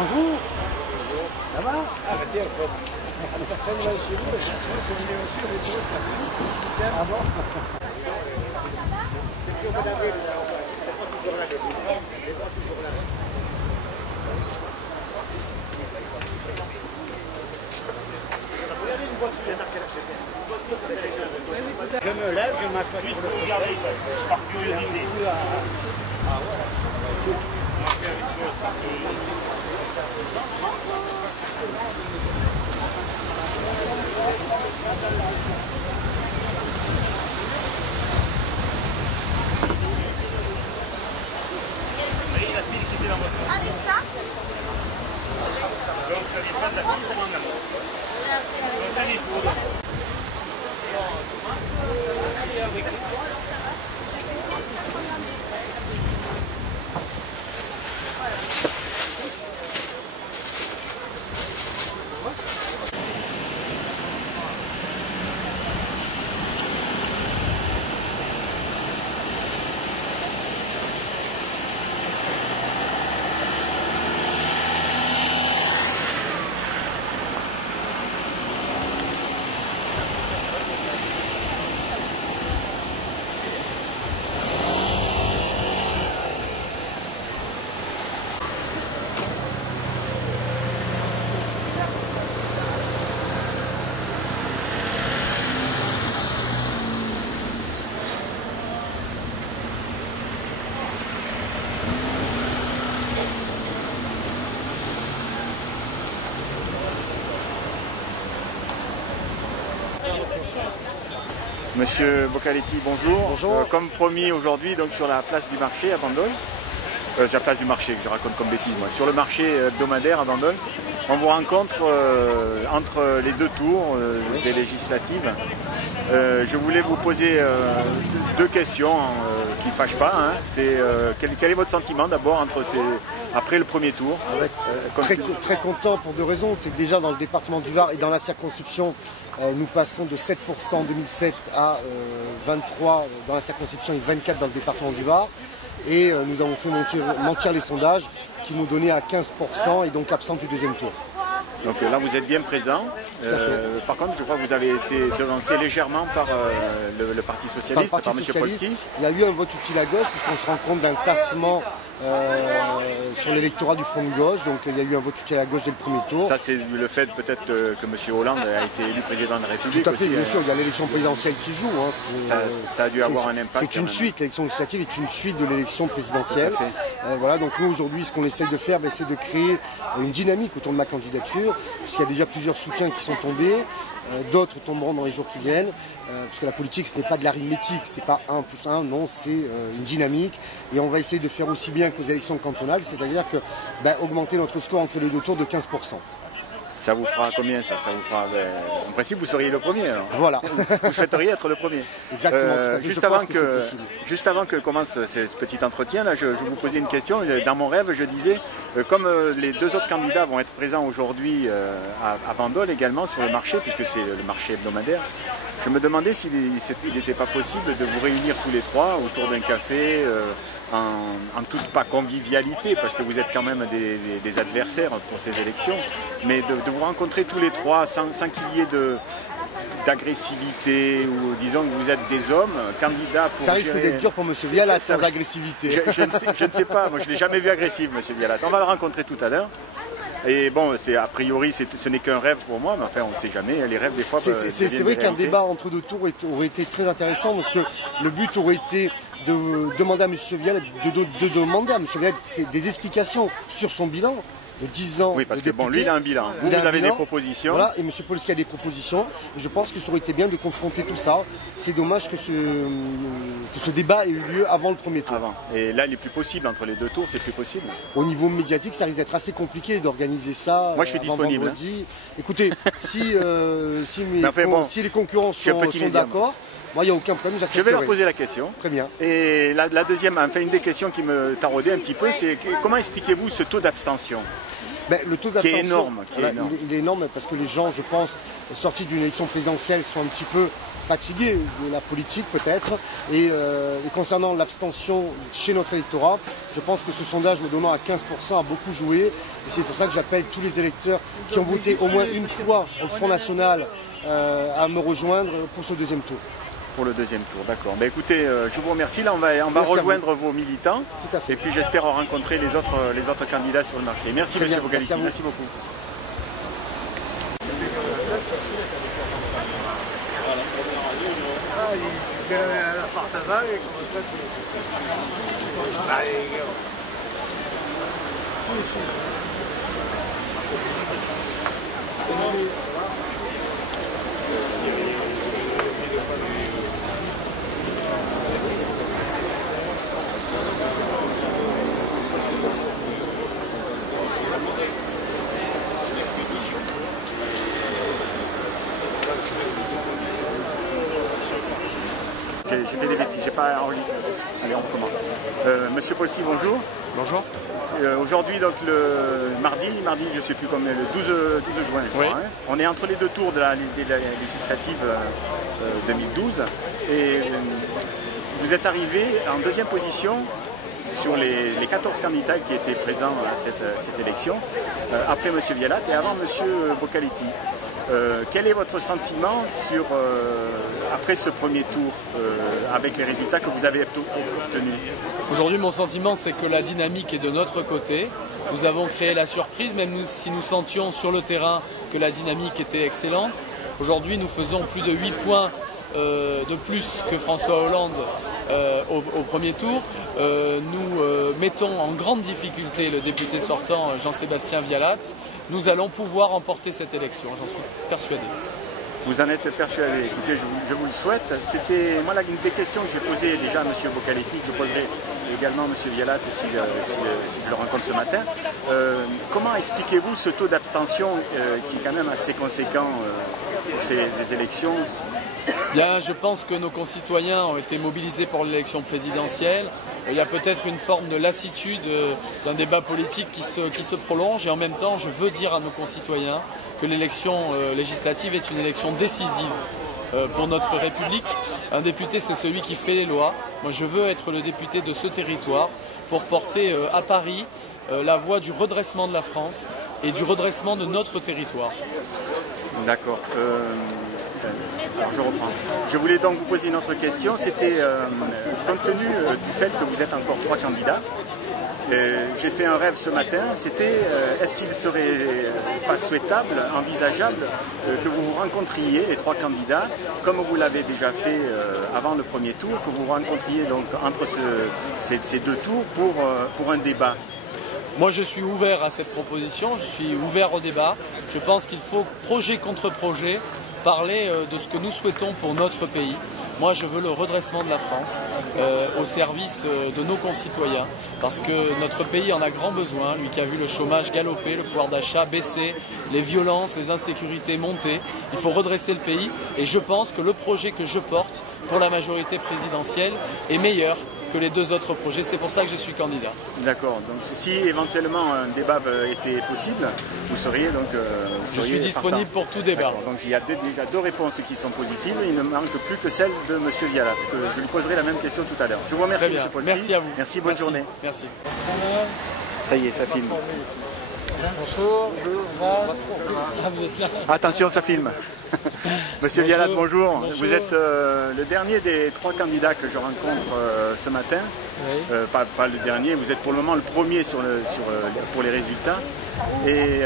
Bonjour. Ça va? Ah bah tiens, personne ne va chez vous, mais je venais aussi, on est tous partis. Ah bon? Je me lève, je m'accroche pour le regarder par curiosité. Ah ouais. On va faire une chose par curiosité. Et la fille qui était dans votre main. Alexa. Donc ça dépend de la fille, ça demande l'amour. Donc allez, je vous donne. Monsieur Boccaletti, bonjour. Bonjour. Comme promis aujourd'hui, donc sur la place du marché à Bandol, c'est la place du marché que je raconte comme bêtise moi, sur le marché hebdomadaire à Bandol, on vous rencontre entre les deux tours des législatives. Je voulais vous poser deux questions qui ne fâchent pas. Hein. Quel est votre sentiment d'abord après le premier tour? Très content pour deux raisons. C'est que déjà dans le département du Var et dans la circonscription, nous passons de 7% en 2007 à 23% dans la circonscription et 24% dans le département du Var. Et nous avons fait mentir les sondages qui nous donnaient à 15% et donc absent du deuxième tour. Donc là vous êtes bien présent. Par contre je crois que vous avez été devancé légèrement par le Parti Socialiste, par M. Polski. Il y a eu un vote utile à gauche puisqu'on se rend compte d'un tassement sur l'électorat du Front de gauche. Donc il y a eu un vote utile à gauche dès le premier tour. Ça c'est le fait peut-être que M. Hollande a été élu président de la République. Tout à fait, aussi, bien sûr, il y a l'élection présidentielle qui joue. Hein. Ça a dû avoir un impact. C'est une suite, l'élection législative est une suite de l'élection présidentielle. Voilà, donc nous aujourd'hui ce qu'on essaye de faire, c'est de créer une dynamique autour de ma candidature, puisqu'il y a déjà plusieurs soutiens qui sont tombés. D'autres tomberont dans les jours qui viennent, parce que la politique ce n'est pas de l'arithmétique, c'est pas 1 plus 1, non, c'est une dynamique. Et on va essayer de faire aussi bien qu'aux élections cantonales, c'est-à-dire que augmenter notre score entre les deux tours de 15%. Ça vous fera combien ça vous fera, en principe vous seriez le premier alors. Voilà. Vous souhaiteriez être le premier. Exactement. Juste avant que commence ce petit entretien, là, je vous posais une question. Dans mon rêve, je disais, comme les deux autres candidats vont être présents aujourd'hui à Bandol également sur le marché, puisque c'est le marché hebdomadaire, je me demandais s'il n'était pas possible de vous réunir tous les trois autour d'un café, en toute pas convivialité, parce que vous êtes quand même des adversaires pour ces élections, mais de vous rencontrer tous les trois sans qu'il y ait d'agressivité, ou disons que vous êtes des hommes, candidats pour... Ça risque d'être dur pour M. Vialat sans agressivité. Je ne sais pas, moi je ne l'ai jamais vu agressif, M. Vialat. On va le rencontrer tout à l'heure. Et bon, a priori, ce n'est qu'un rêve pour moi, mais enfin, on ne sait jamais. Les rêves, des fois, c'est vrai qu'un débat entre deux tours aurait été très intéressant, parce que le but aurait été de demander à M. Vialat, des explications sur son bilan de 10 ans. Oui, parce que bon, lui, il a un bilan. Vous avez des propositions. Voilà, et M. Polski a des propositions. Je pense que ça aurait été bien de confronter tout ça. C'est dommage que ce débat ait eu lieu avant le premier tour. Et là, il est plus possible entre les deux tours, c'est plus possible. Au niveau médiatique, ça risque d'être assez compliqué d'organiser ça. Moi, je suis disponible. Vendredi. Écoutez, si les concurrents sont d'accord, moi, il n'y a aucun problème. Je vais leur poser la question. Très bien. Et la deuxième, enfin, une des questions qui me taraudait un petit peu, c'est comment expliquez-vous ce taux d'abstention? Le taux d'abstention, qui est énorme. Il est énorme parce que les gens, je pense, sortis d'une élection présidentielle, sont un petit peu fatigués de la politique peut-être. Et concernant l'abstention chez notre électorat, je pense que ce sondage me donnant à 15% a beaucoup joué. Et c'est pour ça que j'appelle tous les électeurs qui ont voté au moins une fois au Front National à me rejoindre pour ce deuxième tour. Pour le deuxième tour, d'accord. Ben écoutez, je vous remercie. Là, on va rejoindre vos militants. Tout à fait. Et puis j'espère rencontrer les autres candidats sur le marché. Merci Très Monsieur bien, Bocaletti. merci Merci beaucoup. J'ai fait des bêtises, j'ai pas enregistré. Allez, on recommence. Monsieur Polsi, bonjour. Bonjour. Aujourd'hui, donc le mardi, je ne sais plus combien, le 12 juin, je crois, Oui. hein. On est entre les deux tours de la législative 2012 et vous êtes arrivé en deuxième position sur les 14 candidats qui étaient présents à cette élection, après M. Vialat et avant M. Bocaletti. Quel est votre sentiment après ce premier tour, avec les résultats que vous avez obtenus? Aujourd'hui, mon sentiment, c'est que la dynamique est de notre côté. Nous avons créé la surprise, même si nous sentions sur le terrain que la dynamique était excellente. Aujourd'hui, nous faisons plus de 8 points de plus que François Hollande au premier tour. Nous mettons en grande difficulté le député sortant Jean-Sébastien Vialat. Nous allons pouvoir remporter cette élection, j'en suis persuadé. Vous en êtes persuadé. Écoutez, je vous le souhaite. C'était moi une des questions que j'ai posées déjà à M. Bocaletti, que je poserai également à M. Vialat si je le rencontre ce matin. Comment expliquez-vous ce taux d'abstention qui est quand même assez conséquent pour ces élections? Bien, je pense que nos concitoyens ont été mobilisés pour l'élection présidentielle. Il y a peut-être une forme de lassitude d'un débat politique qui se prolonge et en même temps, je veux dire à nos concitoyens que l'élection législative est une élection décisive pour notre République. Un député, c'est celui qui fait les lois. Moi, je veux être le député de ce territoire pour porter à Paris la voie du redressement de la France et du redressement de notre territoire. D'accord. Alors je reprends. Je voulais donc vous poser une autre question. C'était compte tenu du fait que vous êtes encore 3 candidats. J'ai fait un rêve ce matin. C'était est-ce qu'il ne serait pas souhaitable, envisageable, que vous vous rencontriez, les 3 candidats, comme vous l'avez déjà fait avant le premier tour, que vous vous rencontriez donc entre ces deux tours pour un débat? Moi, je suis ouvert à cette proposition, je suis ouvert au débat. Je pense qu'il faut, projet contre projet, parler de ce que nous souhaitons pour notre pays. Moi, je veux le redressement de la France au service de nos concitoyens, parce que notre pays en a grand besoin, lui qui a vu le chômage galoper, le pouvoir d'achat baisser, les violences, les insécurités monter. Il faut redresser le pays et je pense que le projet que je porte pour la majorité présidentielle est meilleur que les 2 autres projets. C'est pour ça que je suis candidat. D'accord. Donc si éventuellement un débat était possible, vous seriez donc... je suis disponible pour tout débat. Donc il y a déjà 2 réponses qui sont positives. Il ne manque plus que celle de M. Vialat. Je lui poserai la même question tout à l'heure. Je vous remercie, M. Polsi. Merci à vous. Merci, bonne journée. Merci. Ça y est, ça filme. Bonjour. Vous êtes là. Attention, ça filme. Monsieur Vialat, bonjour. Vous êtes le dernier des 3 candidats que je rencontre ce matin. Oui. Pas le dernier, vous êtes pour le moment le premier pour les résultats. Et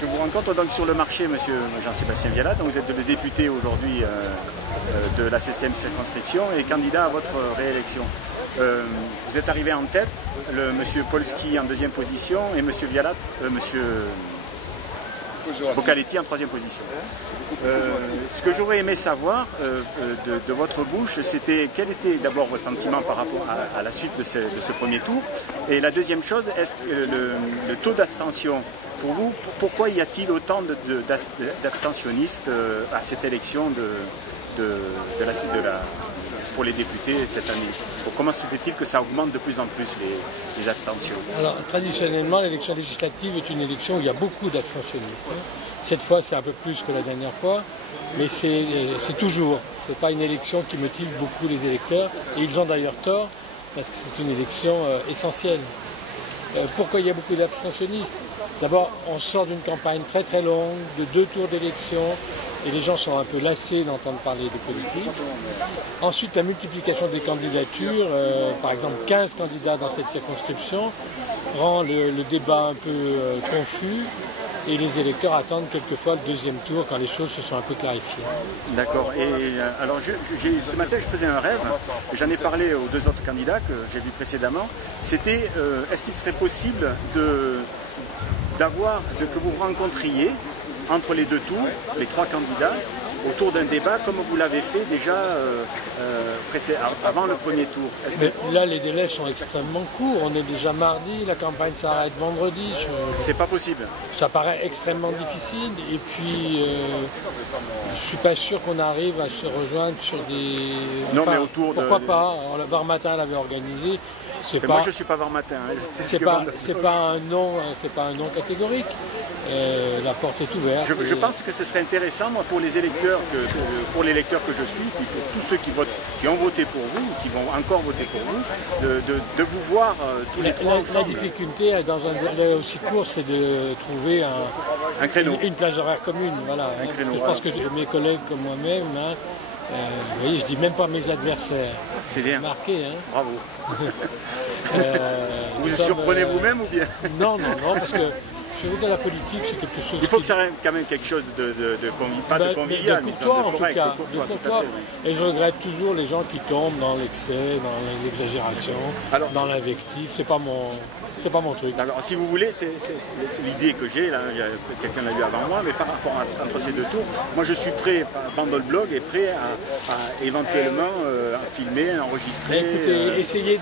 je vous rencontre donc sur le marché, monsieur Jean-Sébastien Vialat. Donc vous êtes le député aujourd'hui de la 7e circonscription et candidat à votre réélection. Vous êtes arrivé en tête, monsieur Polski en 2e position et monsieur Vialat, monsieur Bocaletti en 3e position. Ce que j'aurais aimé savoir de votre bouche, c'était quel était d'abord vos sentiments par rapport à la suite de ce premier tour. Et la deuxième chose, est-ce que le taux d'abstention, pour vous, pourquoi y a-t-il autant d'abstentionnistes à cette élection pour les députés cette année. Donc, comment se fait-il que ça augmente de plus en plus les abstentions? Alors, traditionnellement, l'élection législative est une élection où il y a beaucoup d'abstentionnistes. Cette fois, c'est un peu plus que la dernière fois, mais c'est toujours. Ce n'est pas une élection qui motive beaucoup les électeurs, et ils ont d'ailleurs tort, parce que c'est une élection essentielle. Pourquoi il y a beaucoup d'abstentionnistes? D'abord, on sort d'une campagne très très longue, de 2 tours d'élection, et les gens sont un peu lassés d'entendre parler de politique. Ensuite, la multiplication des candidatures, par exemple 15 candidats dans cette circonscription, rend le débat un peu confus, et les électeurs attendent quelquefois le deuxième tour quand les choses se sont un peu clarifiées. D'accord. Et alors, ce matin, je faisais un rêve, et j'en ai parlé aux 2 autres candidats que j'ai vus précédemment. C'était, est-ce qu'il serait possible que vous rencontriez entre les 2 tours, les 3 candidats, autour d'un débat comme vous l'avez fait déjà avant le premier tour? Là, les délais sont extrêmement courts. On est déjà mardi, la campagne s'arrête vendredi. C'est pas possible. Ça paraît extrêmement difficile. Et puis, je suis pas sûr qu'on arrive à se rejoindre sur des... Non, mais autour de... Pourquoi pas? Alors, le Var Matin l'avait organisé. Moi, je suis pas Var Matin. Hein. C'est pas un non catégorique. La porte est ouverte. Je pense que ce serait intéressant, moi, pour les électeurs, pour l'électeur que je suis, puis pour tous ceux qui ont voté pour vous, ou qui vont encore voter pour vous, de vous voir tous les trois ensemble. La difficulté dans un délai aussi court, c'est de trouver un créneau. Une plage horaire commune. Voilà, créneau, je pense que mes collègues comme moi-même, vous voyez, je dis même pas mes adversaires. C'est bien. Marqué, hein. Bravo. Vous surprenez vous-même ou bien? Non, parce que je veux dire, la politique, c'est quelque chose... Il faut que ça reste quand même quelque chose pas de convivial, mais de courtois, en tout cas. Et je regrette toujours les gens qui tombent dans l'excès, dans l'exagération, dans l'invective. C'est pas mon truc. Alors, si vous voulez, c'est l'idée que j'ai, là, quelqu'un l'a eu avant moi, mais par rapport entre ces 2 tours, moi je suis prêt, Bandol Blog est prêt à éventuellement filmer, enregistrer. Écoutez, essayez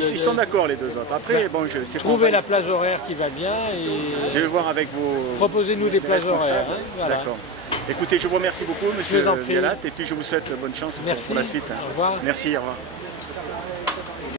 Ils sont d'accord les 2 autres. Après, bon, trouvez la plage horaire qui va bien et... Je vais voir avec vos... Proposez-nous des plages horaires. Hein, voilà. D'accord. Écoutez, je vous remercie beaucoup, monsieur Vialat, et puis je vous souhaite bonne chance pour la suite. Au revoir. Merci, au revoir.